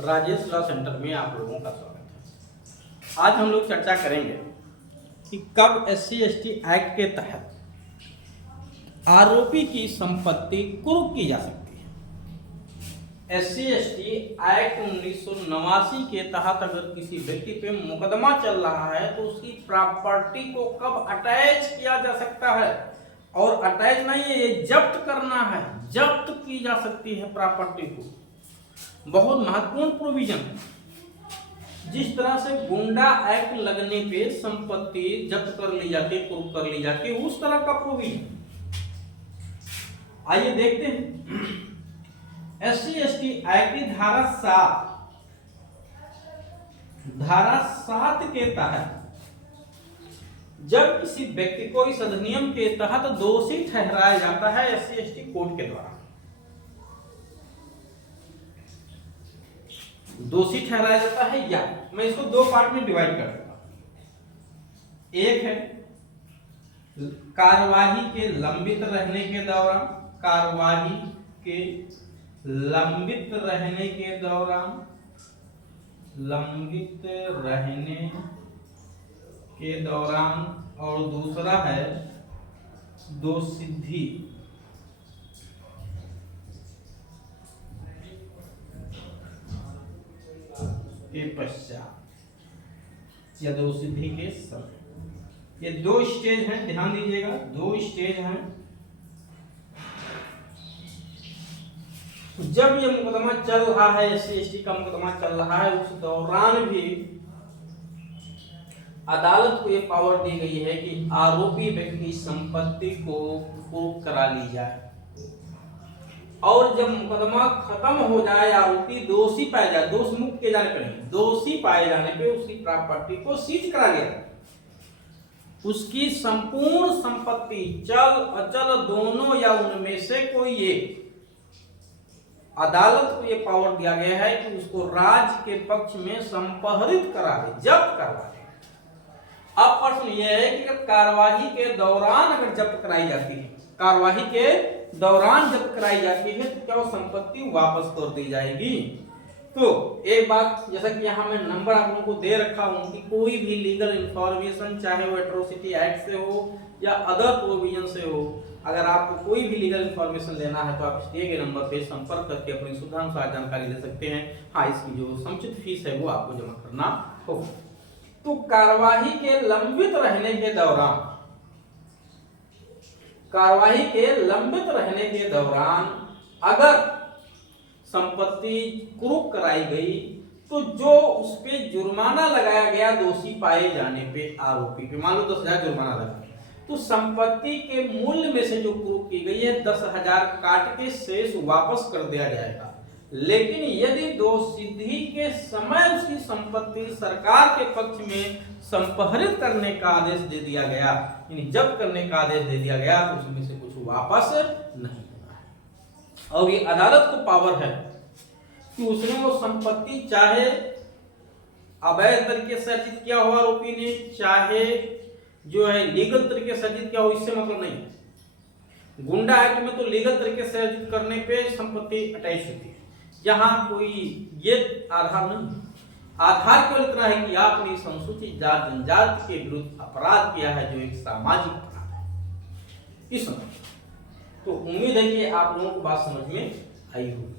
Rajesh law centre में आप लोगों का स्वागत है। आज हम लोग चर्चा करेंगे कि कब SC/ST एक्ट के तहत आरोपी की संपत्ति कुर्क की जा सकती है। SC/ST एक्ट 1989 के तहत अगर किसी व्यक्ति पे मुकदमा चल रहा है तो उसकी प्रॉपर्टी को कब अटैच किया जा सकता है, और अटैच नहीं है, ये जब्त करना है, जब्त की जा सकती है प्रॉपर्टी को। बहुत महत्वपूर्ण प्रोविजन है। जिस तरह से गुंडा एक्ट लगने पे संपत्ति जब्त कर ली जाती है, कुर्क कर ली जाती है, उस तरह का प्रोविजन। आइए देखते हैं SC/ST एक्ट की धारा 7 के तहत जब किसी व्यक्ति को इस अधिनियम के तहत दोषी ठहराया जाता है SC/ST कोर्ट के द्वारा, दोषी ठहराया जाता है, या मैं इसको दो पार्ट में डिवाइड कर देता हूं। एक है कार्यवाही के लंबित रहने के दौरान, कार्यवाही के लंबित रहने के दौरान, लंबित रहने के दौरान, और दूसरा है दोषसिद्धि के पश्चात या दोषसिद्धि के समय। ये दो स्टेज हैं, ध्यान दीजिएगा, दो स्टेज हैं। जब ये मुकदमा चल रहा है, SC/ST का मुकदमा चल रहा है, उस दौरान भी अदालत को ये पावर दी गई है कि आरोपी व्यक्ति की संपत्ति को कुर्क करा ली जाए, और जब मुकदमा खत्म हो जाए, आरोपी दोषी पाया जाए, दोष मुक्त किए जाने पर नहीं, दोषी पाए जाने पे उसकी प्रॉपर्टी को सीज करा लिया, उसकी संपूर्ण संपत्ति चल अचल दोनों या उनमें से कोई एक। अदालत को यह पावर दिया गया है कि उसको राज्य के पक्ष में संपहरित करा दे, जब्त करवा दे। अब प्रश्न यह है कि कार्यवाही के दौरान अगर जब्त कराई जाती है, कार्यवाही के दौरान जब्त कराई जाती है, तो क्या वो संपत्ति वापस कर दी जाएगी? तो एक बात, जैसा कि यहाँ मैं नंबर आप लोगों को दे रखा हूं कि कोई भी लीगल इंफॉर्मेशन, चाहे वो एट्रोसिटी एक्ट से हो या अदर प्रोविजन से हो, अगर आपको कोई भी लीगल इंफॉर्मेशन लेना है तो आप इस दिए गए नंबर पे संपर्क करके अपनी सुविधानुसार जानकारी ले सकते हैं। हाँ, इसकी जो समुचित फीस है वो आपको जमा करना होगा। तो कार्यवाही के लंबित रहने के दौरान, कार्यवाही के लंबित रहने के दौरान अगर संपत्ति कुर्क कराई गई, तो जो उस पे जुर्माना लगाया गया दोषी पाए जाने पे आरोपी पे, मान लो 10,000 जुर्माना लगा, तो संपत्ति के मूल्य में से जो कुर्क की गई है 10,000 काट के शेष वापस कर दिया जाएगा। लेकिन यदि दोषसिद्धि के समय उसकी संपत्ति सरकार के पक्ष में संपहरित करने का आदेश दे दिया गया, यानी जब्त करने का आदेश दे दिया गया, तो उसमें से कुछ वापस नहीं होना है। और ये अदालत को पावर है कि उसने वो संपत्ति चाहे अवैध तरीके से अर्जित किया हो आरोपी ने, चाहे जो है लीगल तरीके से अर्जित किया हो, इससे मतलब नहीं। गुंडा एक्ट में तो लीगल तरीके से अर्जित करने पे संपत्ति अटैच होती है, यहाँ कोई ये आधार नहीं। आधार केवल इतना है कि आपने इस अनुसूचित जाति जनजाति के विरुद्ध अपराध किया है, जो एक सामाजिक अपराध है। इस समय तो उम्मीद है कि आप लोगों को बात समझ में आई होगी।